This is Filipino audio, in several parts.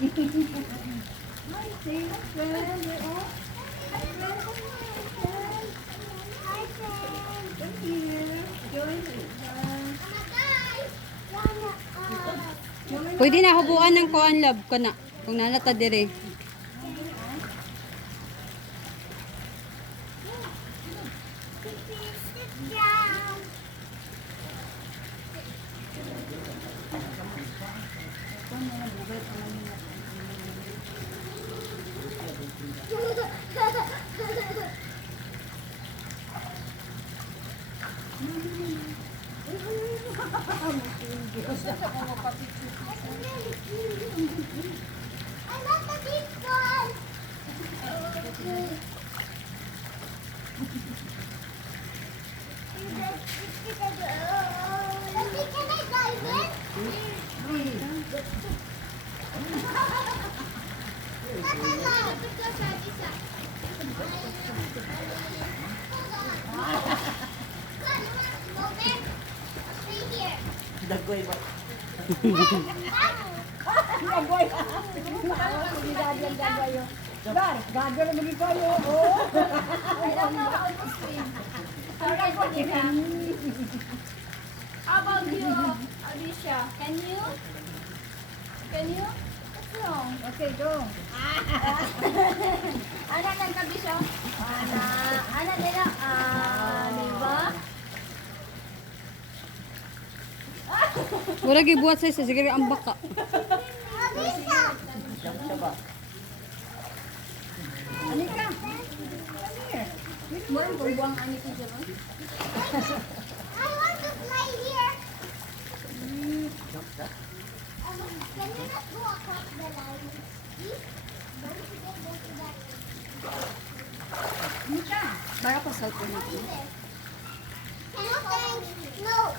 Hi, say hi, friend. You're all. Hi, friend. Hi, friend. Come here. Join us. Pwede na hubuan ng kuan love ko na. Kung nalata dire. Sit down. I love the big one. Can I dive Dagoy ba? Gagawin. Gar, gagawin mo dito yo. Oh. How about you, Alicia? Can you? What's wrong? Okay, go. Anak ng kabisyo? Anak nila, diba? Wala gibuhat sa isa. Sige ang baka. Siya ba? Anika. More buwang ani ko dyan. I want to play here. Can you not go across the line? Please? Don't you go to that. Mika. Bara pa sa ko na. No, thanks. No.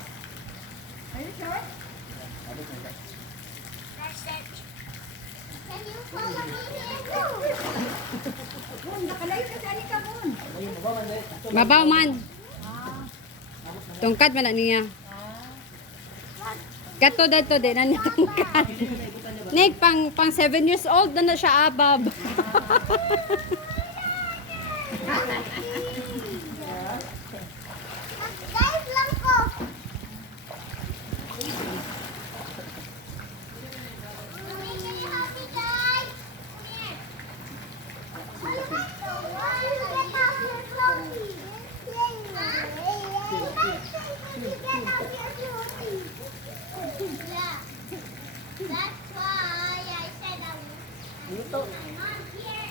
Are you sure? Can you follow me here? No. Bun, nakalayo ka sa Anika, Bun. Mabaw man. Tungkad man na niya. Kato dato din na niya tungkad. Nig pang 7 years old na siya abab. Guys, lang ko. Mommy, can you help me, guys? Come here. Get out here slowly. Get out here slowly. Yeah. That's why I said I was. Dito. My mom here.